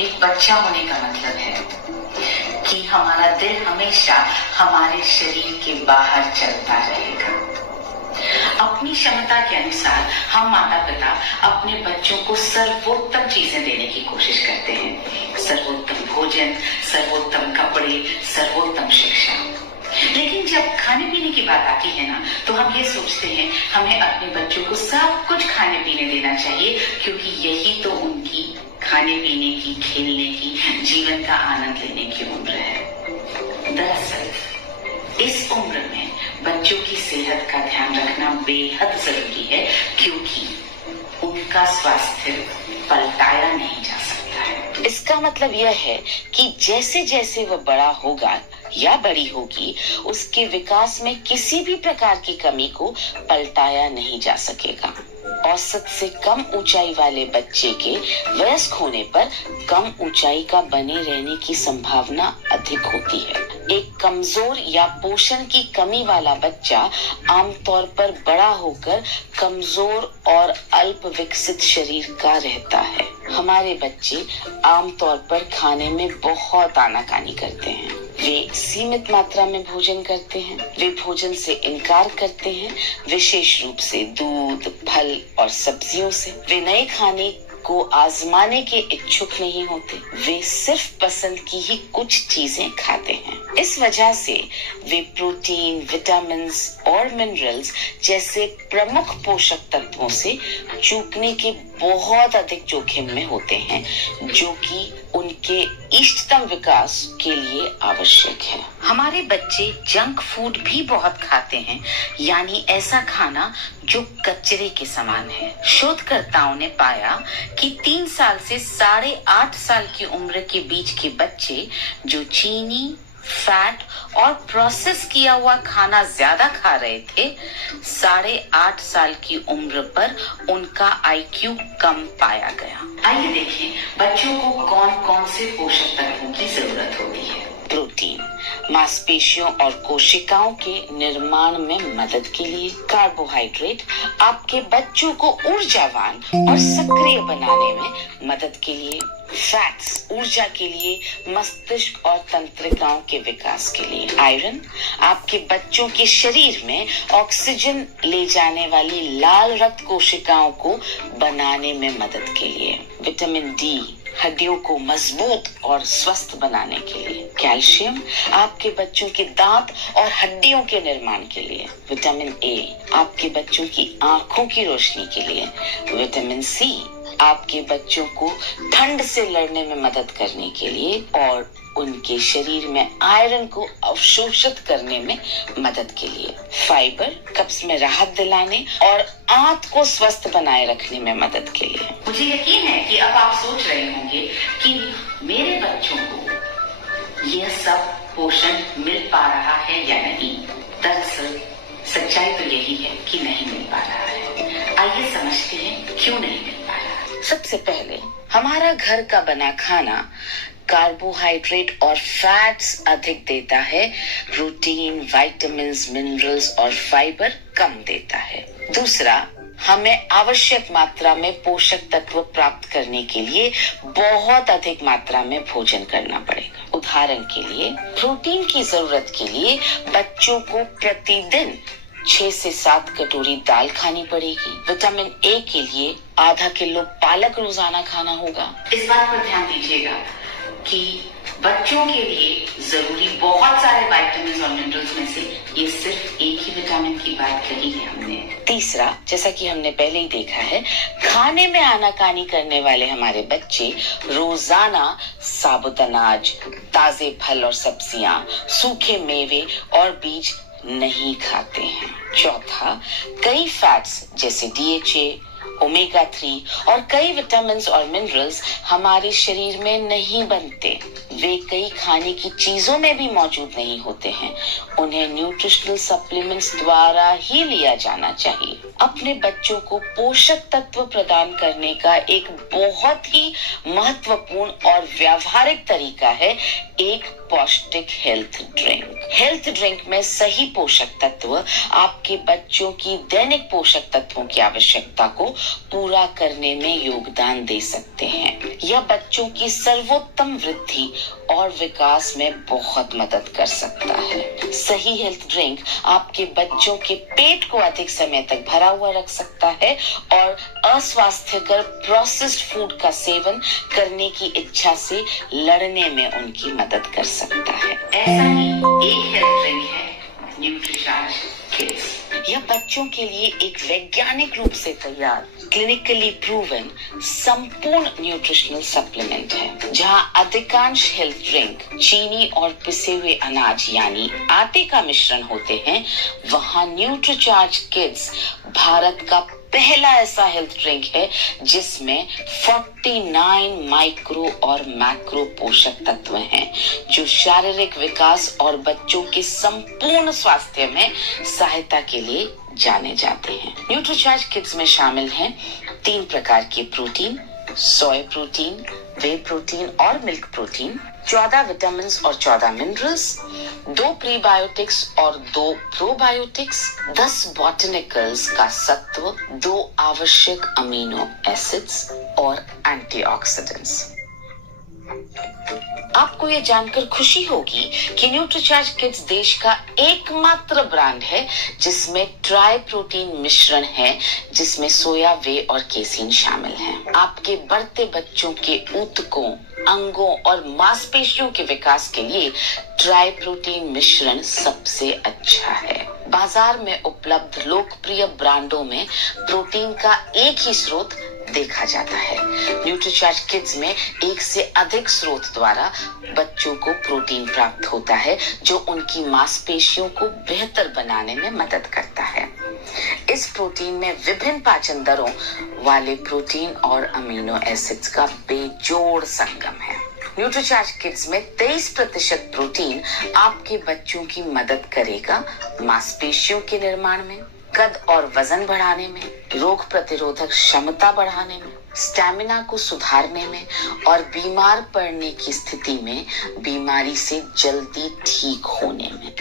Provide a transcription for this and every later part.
एक बच्चा होने का मतलब है कि हमारा दिल हमेशा हमारे शरीर के बाहर चलता रहेगा। अपनी क्षमता के अनुसार हम माता पिता अपने बच्चों को सर्वोत्तम चीजें देने की कोशिश करते हैं। सर्वोत्तम भोजन, सर्वोत्तम कपड़े, सर्वोत्तम शिक्षा। लेकिन जब खाने पीने की बात आती है ना, तो हम ये सोचते हैं हमें अपने बच्चों को सब कुछ खाने पीने देना चाहिए, क्योंकि यही तो उनकी खाने पीने की, खेलने की, जीवन का आनंद लेने की उम्र है। दरअसल इस उम्र में बच्चों की सेहत का ध्यान रखना बेहद जरूरी है, क्योंकि उनका स्वास्थ्य पलटाया नहीं जा सकता है। इसका मतलब यह है कि जैसे जैसे वह बड़ा होगा या बड़ी होगी, उसके विकास में किसी भी प्रकार की कमी को पलटाया नहीं जा सकेगा। औसत से कम ऊंचाई वाले बच्चे के वयस्क होने पर कम ऊंचाई का बने रहने की संभावना अधिक होती है। एक कमजोर या पोषण की कमी वाला बच्चा आमतौर पर बड़ा होकर कमजोर और अल्प विकसित शरीर का रहता है। हमारे बच्चे आमतौर पर खाने में बहुत आनाकानी करते हैं। वे सीमित मात्रा में भोजन करते हैं। वे भोजन से इनकार करते हैं, विशेष रूप से दूध, फल और सब्जियों से। वे नए खाने को आजमाने के इच्छुक नहीं होते। वे सिर्फ पसंद की ही कुछ चीजें खाते हैं। इस वजह से वे प्रोटीन, विटामिन और मिनरल्स जैसे प्रमुख पोषक तत्वों से चूकने के बहुत अधिक जोखिम में होते हैं, जो कि उनके इष्टतम विकास के लिए आवश्यक है। हमारे बच्चे जंक फूड भी बहुत खाते हैं, यानी ऐसा खाना जो कचरे के समान है। शोधकर्ताओं ने पाया कि 3 साल से 8.5 साल की उम्र के बीच के बच्चे जो चीनी, फैट और प्रोसेस किया हुआ खाना ज्यादा खा रहे थे, 8.5 साल की उम्र पर उनका IQ कम पाया गया। आइए देखें बच्चों को कौन कौन से पोषक तत्वों की जरूरत होती है। प्रोटीन मांसपेशियों और कोशिकाओं के निर्माण में मदद के लिए। कार्बोहाइड्रेट आपके बच्चों को ऊर्जावान और सक्रिय बनाने में मदद के लिए। फैट्स ऊर्जा के लिए, मस्तिष्क और तंत्रिकाओं के विकास के लिए। आयरन आपके बच्चों के शरीर में ऑक्सीजन ले जाने वाली लाल रक्त कोशिकाओं को बनाने में मदद के लिए। विटामिन डी हड्डियों को मजबूत और स्वस्थ बनाने के लिए। कैल्शियम आपके बच्चों के दांत और हड्डियों के निर्माण के लिए। विटामिन ए आपके बच्चों की आंखों की रोशनी के लिए। विटामिन सी आपके बच्चों को ठंड से लड़ने में मदद करने के लिए और उनके शरीर में आयरन को अवशोषित करने में मदद के लिए। फाइबर कब्ज में राहत दिलाने और आंत को स्वस्थ बनाए रखने में मदद के लिए। मुझे यकीन है कि अब आप सोच रहे होंगे कि मेरे बच्चों को यह सब पोषण मिल पा रहा है या नहीं। दरअसल सच्चाई तो यही है कि नहीं मिल पा रहा है। आइए समझते हैं क्यों नहीं मिल पा रहा। सबसे पहले हमारा घर का बना खाना कार्बोहाइड्रेट और फैट्स अधिक देता है, प्रोटीन, विटामिन्स, मिनरल्स और फाइबर कम देता है। दूसरा, हमें आवश्यक मात्रा में पोषक तत्व प्राप्त करने के लिए बहुत अधिक मात्रा में भोजन करना पड़ेगा। उदाहरण के लिए, प्रोटीन की जरूरत के लिए बच्चों को प्रतिदिन 6 से 7 कटोरी दाल खानी पड़ेगी। विटामिन ए के लिए आधा किलो पालक रोजाना खाना होगा। इस बात पर ध्यान दीजिएगा कि बच्चों के लिए जरूरी बहुत सारे विटामिन और मिनरल्स में से ये सिर्फ एक ही विटामिन की बात कही है हमने। तीसरा, जैसा कि हमने पहले ही देखा है, खाने में आनाकानी करने वाले हमारे बच्चे रोजाना साबुत अनाज, ताजे फल और सब्जियां, सूखे मेवे और बीज नहीं खाते हैं। चौथा, कई फैट्स जैसे DHA, ओमेगा 3 और कई विटामिन्स और मिनरल्स हमारे शरीर में नहीं बनते। वे कई खाने की चीजों में भी मौजूद नहीं होते हैं। उन्हें न्यूट्रिशनल सप्लीमेंट्स द्वारा ही लिया जाना चाहिए। अपने बच्चों को पोषक तत्व प्रदान करने का एक बहुत ही महत्वपूर्ण और व्यावहारिक तरीका है एक पौष्टिक हेल्थ ड्रिंक। हेल्थ ड्रिंक में सही पोषक तत्व आपके बच्चों की दैनिक पोषक तत्वों की आवश्यकता को पूरा करने में योगदान दे सकते हैं। यह बच्चों की सर्वोत्तम वृद्धि और विकास में बहुत मदद कर सकता है। सही हेल्थ ड्रिंक आपके बच्चों के पेट को अधिक समय तक भरा हुआ रख सकता है और अस्वास्थ्यकर प्रोसेस्ड फूड का सेवन करने की इच्छा से लड़ने में उनकी मदद कर सकता है। ऐसा ही एक हेल्थ ड्रिंक है न्यूट्रीचार्ज किड्स। यह बच्चों के लिए एक वैज्ञानिक रूप से तैयार, क्लिनिकली प्रूवन संपूर्ण न्यूट्रिशनल सप्लीमेंट है। जहां अधिकांश हेल्थ ड्रिंक चीनी और पिसे हुए अनाज यानी आटे का मिश्रण होते हैं, वहां न्यूट्रीचार्ज किड्स भारत का पहला ऐसा हेल्थ ड्रिंक है जिसमें 49 माइक्रो और मैक्रो पोषक तत्व हैं, जो शारीरिक विकास और बच्चों के संपूर्ण स्वास्थ्य में सहायता के लिए जाने जाते हैं। न्यूट्रीचार्ज किड्स में शामिल हैं 3 प्रकार के प्रोटीन, सोया प्रोटीन, वे प्रोटीन और मिल्क प्रोटीन, 14 विटामिन और 14 मिनरल्स, 2 प्रीबायोटिक्स और 2 प्रोबायोटिक्स, 10 बॉटनिकल्स का सत्व, 2 आवश्यक अमीनो एसिड्स और एंटीऑक्सीडेंट्स। आपको यह जानकर खुशी होगी कि न्यूट्रीचार्ज किड्स देश का एकमात्र ब्रांड है जिसमें ट्राई प्रोटीन मिश्रण है, जिसमें सोया, वे और केसीन शामिल हैं। आपके बढ़ते बच्चों के ऊतकों, अंगों और मांसपेशियों के विकास के लिए ट्राई प्रोटीन मिश्रण सबसे अच्छा है। बाजार में उपलब्ध लोकप्रिय ब्रांडों में प्रोटीन का एक ही स्रोत देखा जाता है। न्यूट्रीचार्ज किड्स में एक से अधिक स्रोत द्वारा बच्चों को प्रोटीन प्राप्त होता है, जो उनकी मांसपेशियों को बेहतर बनाने में मदद करता है। इस प्रोटीन में विभिन्न पाचन दरों वाले प्रोटीन और अमीनो एसिड्स का बेजोड़ संगम है। न्यूट्रीचार्ज किड्स में 23% प्रोटीन आपके बच्चों की मदद करेगा मांसपेशियों के निर्माण में, कद और वजन बढ़ाने में, रोग प्रतिरोधक क्षमता बढ़ाने में, स्टैमिना को सुधारने में और बीमार पड़ने की स्थिति में बीमारी से जल्दी ठीक होने में।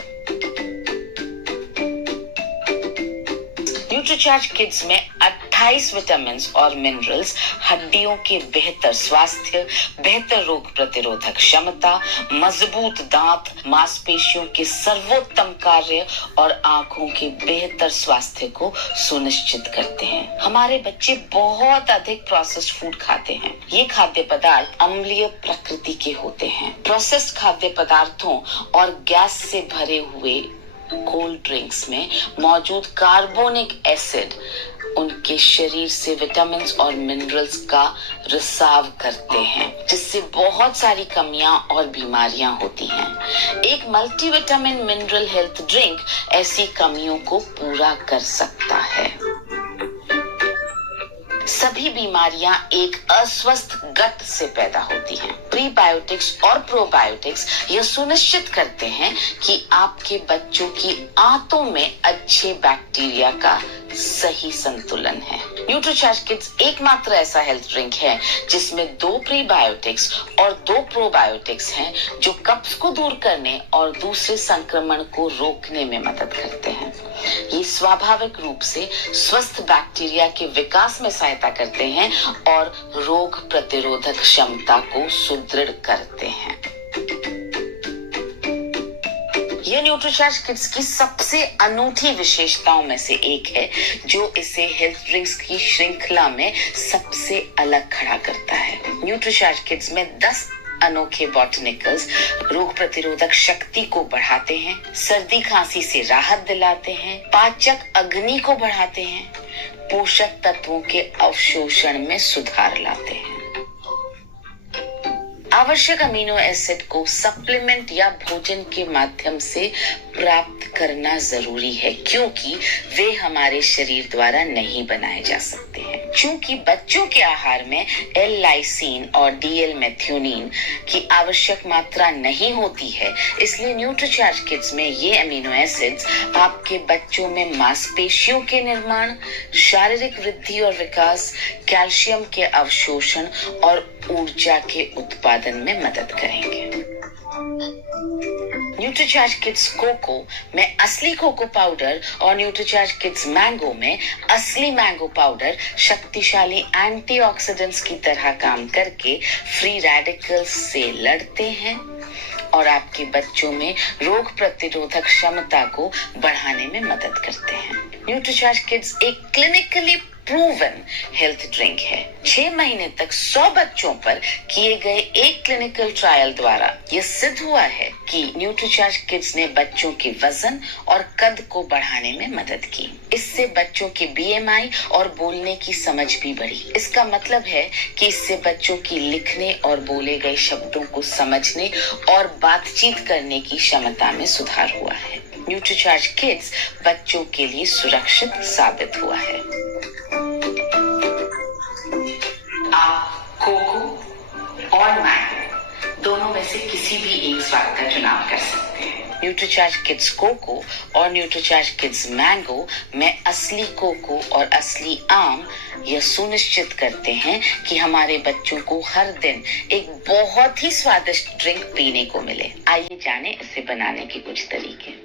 न्यूट्रीचार्ज किड्स में 28 विटामिन और मिनरल्स हड्डियों के बेहतर स्वास्थ्य, बेहतर रोग प्रतिरोधक क्षमता, मजबूत दांत, मांसपेशियों के सर्वोत्तम कार्य और आंखों के बेहतर स्वास्थ्य को सुनिश्चित करते हैं। हमारे बच्चे बहुत अधिक प्रोसेस्ड फूड खाते हैं। ये खाद्य पदार्थ अम्लीय प्रकृति के होते हैं। प्रोसेस्ड खाद्य पदार्थों और गैस से भरे हुए कोल्ड ड्रिंक्स में मौजूद कार्बोनिक एसिड उनके शरीर से विटामिन और मिनरल्स का रिसाव करते हैं, जिससे बहुत सारी कमियां और बीमारियां होती हैं। एक मल्टीविटामिन मिनरल हेल्थ ड्रिंक ऐसी कमियों को पूरा कर सकता है। सभी बीमारियां एक अस्वस्थ गट से पैदा होती हैं। प्रीबायोटिक्स और प्रोबायोटिक्स यह सुनिश्चित करते हैं कि आपके बच्चों की आंतों में अच्छे बैक्टीरिया का सही संतुलन है। न्यूट्रीचार्ज किड्स एकमात्र ऐसा हेल्थ ड्रिंक है जिसमें 2 प्रीबायोटिक्स और 2 प्रोबायोटिक्स हैं, जो कब्ज को दूर करने और दूसरे संक्रमण को रोकने में मदद करते हैं। ये स्वाभाविक रूप से स्वस्थ बैक्टीरिया के विकास में सहायता करते हैं और रोग प्रतिरोधक क्षमता को सुदृढ़ करते हैं। यह न्यूट्रीचार्ज किड्स की सबसे अनूठी विशेषताओं में से एक है, जो इसे हेल्थ ड्रिंक्स की श्रृंखला में सबसे अलग खड़ा करता है। न्यूट्रीचार्ज किड्स में 10 अनोखे बॉटनिकल्स रोग प्रतिरोधक शक्ति को बढ़ाते हैं, सर्दी खांसी से राहत दिलाते हैं, पाचक अग्नि को बढ़ाते हैं, पोषक तत्वों के अवशोषण में सुधार लाते हैं। आवश्यक अमीनो एसिड को सप्लीमेंट या भोजन के माध्यम से प्राप्त करना जरूरी है, क्योंकि वे हमारे शरीर द्वारा नहीं बनाए जा सकते हैं। चूंकि बच्चों के आहार में एल-लाइसीन और डीएल-मेथियोनिन की आवश्यक मात्रा नहीं होती है, इसलिए न्यूट्रीचार्ज किड्स में ये अमीनो एसिड्स आपके बच्चों में मांसपेशियों के निर्माण, शारीरिक वृद्धि और विकास, कैल्शियम के अवशोषण और ऊर्जा के उत्पादन में मदद करेंगे। न्यूट्रीचार्ज किड्स कोको में असली कोको पाउडर और न्यूट्रीचार्ज किड्स मैंगो में असली मैंगो पाउडर शक्तिशाली एंटीऑक्सीडेंट्स की तरह काम करके फ्री रेडिकल्स से लड़ते हैं और आपके बच्चों में रोग प्रतिरोधक क्षमता को बढ़ाने में मदद करते हैं। न्यूट्रीचार्ज किड्स एक क्लिनिकली प्रूवन हेल्थ ड्रिंक है। 6 महीने तक 100 बच्चों पर किए गए एक क्लिनिकल ट्रायल द्वारा यह सिद्ध हुआ है कि न्यूट्रीचार्ज किड्स ने बच्चों के वजन और कद को बढ़ाने में मदद की। इससे बच्चों के बीएमआई और बोलने की समझ भी बढ़ी। इसका मतलब है कि इससे बच्चों की लिखने और बोले गए शब्दों को समझने और बातचीत करने की क्षमता में सुधार हुआ है। न्यूट्रीचार्ज किड्स बच्चों के लिए सुरक्षित साबित हुआ है। आप कोको और मैंगो दोनों में से किसी भी एक स्वाद का चुनाव कर सकते हैं। न्यूट्रीचार्ज किड्स कोको और न्यूट्रीचार्ज किड्स मैंगो में असली कोको और असली आम यह सुनिश्चित करते हैं कि हमारे बच्चों को हर दिन एक बहुत ही स्वादिष्ट ड्रिंक पीने को मिले। आइए जानें इसे बनाने के कुछ तरीके।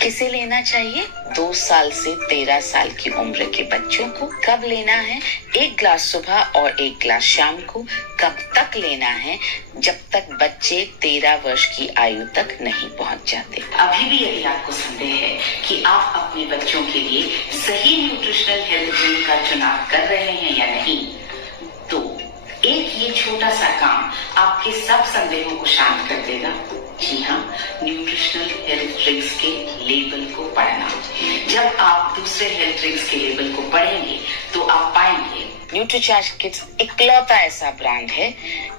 किसे लेना चाहिए? 2 साल से 13 साल की उम्र के बच्चों को। कब लेना है? 1 ग्लास सुबह और 1 ग्लास शाम को। कब तक लेना है? जब तक बच्चे 13 वर्ष की आयु तक नहीं पहुंच जाते। अभी भी यदि आपको संदेह है कि आप अपने बच्चों के लिए सही न्यूट्रिशनल हेल्थ ड्रिंक का चुनाव कर रहे हैं या नहीं, तो एक ये छोटा सा काम आपके सब संदेहों को शांत कर देगा। जी हाँ, न्यूट्रिशनल हेल्थ ड्रिंक्स के लेबल को पढ़ना। जब आप दूसरे हेल्थ ड्रिंक्स के लेबल को पढ़ेंगे तो आप पाएंगे न्यूट्रीचार्ज किड्स इकलौता ऐसा ब्रांड है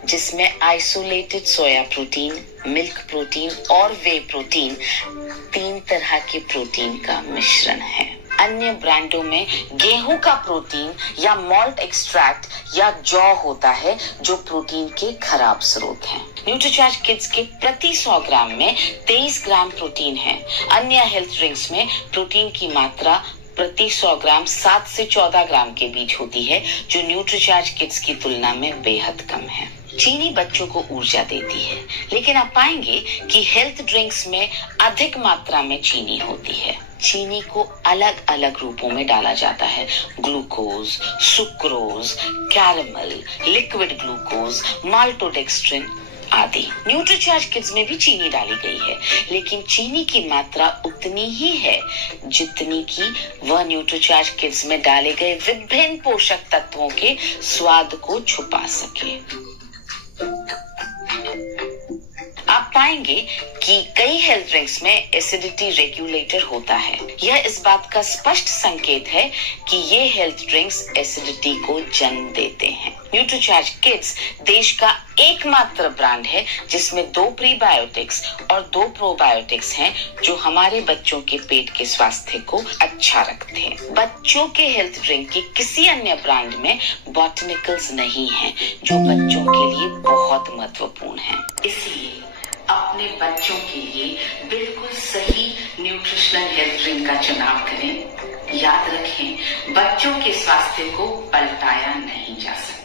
जिसमें isolated soya protein, milk protein और वे प्रोटीन 3 तरह के प्रोटीन का मिश्रण है। अन्य ब्रांडों में गेहूं का प्रोटीन या मॉल्ट एक्सट्रैक्ट या जौ होता है जो प्रोटीन के खराब स्रोत हैं। न्यूट्रीचार्ज किड्स के प्रति 100 ग्राम में 23 ग्राम प्रोटीन है। अन्य हेल्थ ड्रिंक्स में प्रोटीन की मात्रा प्रति 100 ग्राम 7 से 14 ग्राम के बीच होती है, जो न्यूट्रीचार्ज किड्स की तुलना में बेहद कम है। चीनी बच्चों को ऊर्जा देती है, लेकिन आप पाएंगे कि हेल्थ ड्रिंक्स में अधिक मात्रा में चीनी होती है। चीनी को अलग अलग रूपों में डाला जाता है, glucose, sucrose, caramel, liquid glucose, maltodextrin आदि। न्यूट्रीचार्ज किड्स में भी चीनी डाली गई है, लेकिन चीनी की मात्रा उतनी ही है जितनी कि वह न्यूट्रीचार्ज किड्स में डाले गए विभिन्न पोषक तत्वों के स्वाद को छुपा सके। आप पाएंगे कि कई हेल्थ ड्रिंक्स में एसिडिटी रेगुलेटर होता है। यह इस बात का स्पष्ट संकेत है कि ये हेल्थ ड्रिंक्स एसिडिटी को जन्म देते हैं। न्यूट्रीचार्ज किड्स देश का एकमात्र ब्रांड है जिसमें 2 प्रीबायोटिक्स और 2 प्रोबायोटिक्स हैं जो हमारे बच्चों के पेट के स्वास्थ्य को अच्छा रखते हैं। बच्चों के हेल्थ ड्रिंक के किसी अन्य ब्रांड में बॉटनिकल्स नहीं हैं, जो बच्चों के लिए बहुत महत्वपूर्ण है। इसलिए अपने बच्चों के लिए बिल्कुल सही न्यूट्रिशनल हेल्थ ड्रिंक का चुनाव करें। याद रखें, बच्चों के स्वास्थ्य को पलटाया नहीं जा सकता।